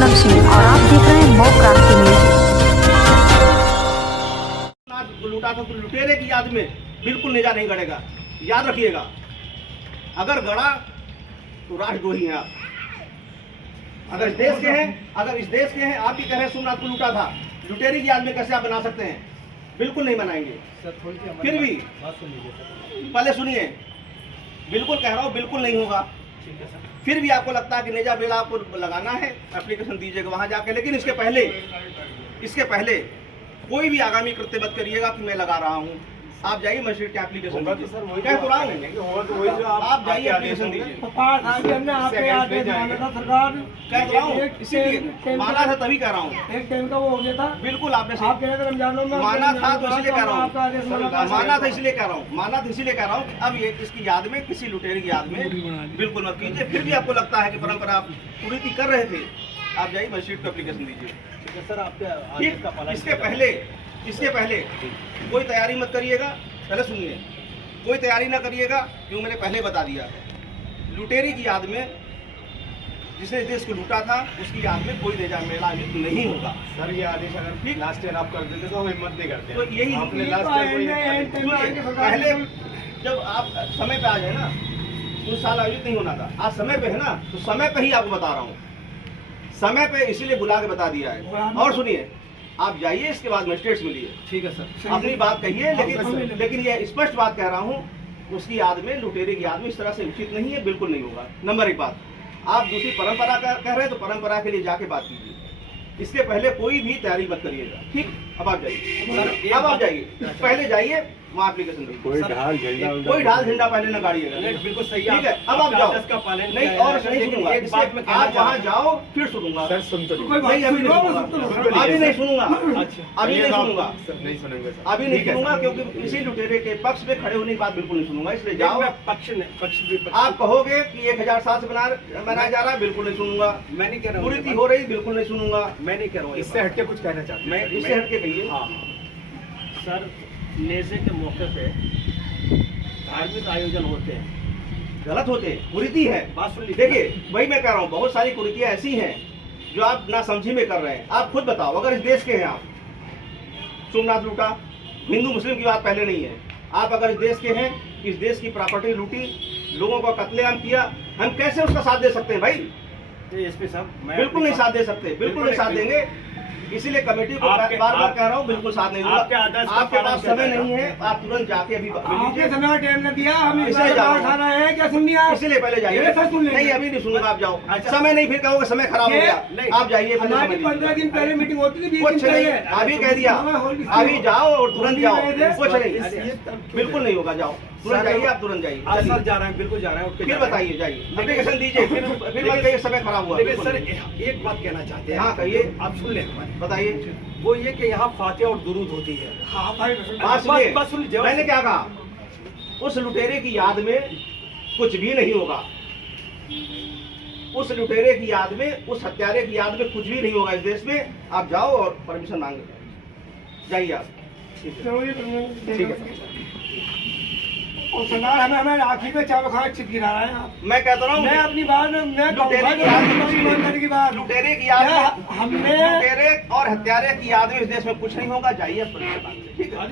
पूनम सिंह और आप देख रहे हैं मऊ क्रांति न्यूज। लूटा तो लुटेरे की याद में बिल्कुल नेजा नहीं गड़ेगा, याद रखिएगा। अगर गड़ा तो राष्ट्रद्रोही हैं आप। अगर इस देश के हैं, आप ही कह रहे हैं सोमनाथ को लूटा था, लुटेरे की याद में कैसे आप बना सकते हैं? बिल्कुल नहीं बनाएंगे। फिर भी पहले सुनिए, बिल्कुल कह रहा हूँ, बिल्कुल नहीं होगा। फिर भी आपको लगता है कि नेजा बेड़ा आपको लगाना है, एप्लीकेशन दीजिएगा वहां जाके। लेकिन इसके पहले कोई भी आगामी कृत्य मत करिएगा कि मैं लगा रहा हूँ। आप जाइए मजिस्ट्रेट के एप्लीकेशन दीजिए। कह तो रहा हूँ, आप जाइए एप्लीकेशन दीजिए। कह तो रहा हूँ, इसीलिए माना था तभी कह रहा हूँ। एक टाइम का वो हो गया था। बिल्कुल आपने आप कह रहे थे रमजानों में माना था तो इसलिए कह रहा हूँ, माना था इसलिए कह रहा हूँ कि अब ये इसकी याद में, किसी लुटेरे की याद में बिल्कुल मत कीजिए। फिर भी आपको लगता है कि परंपरा आप कुरीति कर रहे थे, आप जाइए मजिस्ट्रेट को एप्लीकेशन दीजिए। सर आपके इसके पहले कोई तैयारी मत करिएगा। पहले सुनिए, कोई तैयारी ना करिएगा, क्यों मैंने पहले बता दिया। लुटेरी की याद में, जिसने देश को लूटा था, उसकी याद में कोई नेजा मेला आयोजित नहीं होगा। सर ये आदेश अगर लास्ट ईयर आप कर देते तो हम हिम्मत नहीं करते। तो यही आपने लास्ट ईयर पहले जब आप समय पे आ जाए ना, उस साल आयोजित नहीं होना था, आज समय पे है ना, तो समय पे ही आपको बता रहा हूँ, समय पे इसीलिए बुला के बता दिया है। और सुनिए, आप जाइए, इसके बाद मजिस्ट्रेट से मिलिए। ठीक है सर, अपनी बात कहिए, लेकिन ये स्पष्ट बात कह रहा हूँ, उसकी याद में, लुटेरे की याद में इस तरह से उचित नहीं है, बिल्कुल नहीं होगा। नंबर एक बात। आप दूसरी परंपरा कह रहे हैं तो परंपरा के लिए जाके बात कीजिए। इसके पहले कोई भी तैयारी मत करिएगा, ठीक? अब आप जाइए, अब आप जाइए, पहले जाइए वहाँ एप्लीकेशन दीजिए। कोई ढाल झंडा पहले न गाड़िएगा। बिल्कुल सही ठीक है, अब आप जाओ। नहीं, और नहीं सुनूंगा, आप वहाँ जाओ फिर सुनूंगा। सर सुन तो नहीं, अभी नहीं सुनूंगा, अभी नहीं सुनूंगा, अभी नहीं सुनूंगा, नहीं सुनेंगे सर, अभी नहीं सुनूंगा, क्योंकि इसी लुटेरे के पक्ष में खड़े होने की बात बिल्कुल नहीं सुनूंगा। इसलिए जाओ। आप कहोगे कि 1007 से मनाया जा रहा है, बिल्कुल नहीं सुनूंगा। मैं नहीं कह रहा हूँ कुरीति हो रही, बिल्कुल नहीं सुनूंगा। मैं नहीं कह रहा हूँ, इससे हटके कुछ कहना चाहते हैं। इससे हटके कहिए। हाँ सर, नेज़े के मौके पे धार्मिक आयोजन होते हैं, गलत होते हैं, कुरीति है। बात सुन लीजिए। देखिए, वही मैं कह रहा हूँ, बहुत सारी कुरीतियाँ ऐसी हैं जो आप ना समझी में कर रहे हैं। आप खुद बताओ, अगर इस देश के हैं आप, सोमनाथ लूटा, हिंदू मुस्लिम की बात पहले नहीं है। आप अगर इस देश के हैं, इस देश की प्रॉपर्टी लूटी, लोगों का कत्लेआम किया, हम कैसे उसका साथ दे सकते हैं भाई? एसपी साहब, बिल्कुल नहीं साथ दे सकते, बिल्कुल नहीं साथ देंगे। इसीलिए कमेटी को बार बार कह रहा हूँ, बिल्कुल साथ नहीं दूंगा। आपके पास समय नहीं है, आप तुरंत जाके अभी आपके समय टाइम न दिया, हम इसलिए जा उठा रहे हैं, क्या सुन लिया? इसीलिए पहले जाइए। नहीं, अभी नहीं सुनूंगा, आप जाओ। समय नहीं, फिर कहोगे समय खराब हो गया, आप जाइए। हमारी 15 दिन पहले मीटिंग होती थी, कुछ नहीं, अभी कह दिया, अभी जाओ और तुरंत जाओ, कुछ नहीं, बिल्कुल नहीं होगा। जाओ, तुरंत जाइए, आप तुरंत जाइए। सर जा रहे हैं, बिल्कुल जा रहे हैं। फिर बताइए, जाइए, एप्लीकेशन दीजिए, फिर मत कहिए समय खराब हुआ। लेकिन सर एक बात कहना चाहते हैं। हाँ कहिए, आप सुन लें हमारी, बताइए। वो ये कि यहाँ फातिहा और दुरूद होती है। हाँ भाई, बस सुनिए, मैंने क्या कहा, उस लुटेरे की याद में कुछ भी नहीं होगा। उस लुटेरे की याद में, उस हत्यारे की याद में कुछ भी नहीं होगा इस देश में। आप जाओ और परमिशन मांगे, जाइए आप। ठीक है। और सरकार हमें आखिर में चावल खाना चिप गिरा रहा है आप। मैं कहता रहा हूँ, मैं अपनी बात में लुटेरे की याद में, हमने लुटेरे और हत्यारे की याद में इस देश में कुछ नहीं होगा। जाइए, ठीक है।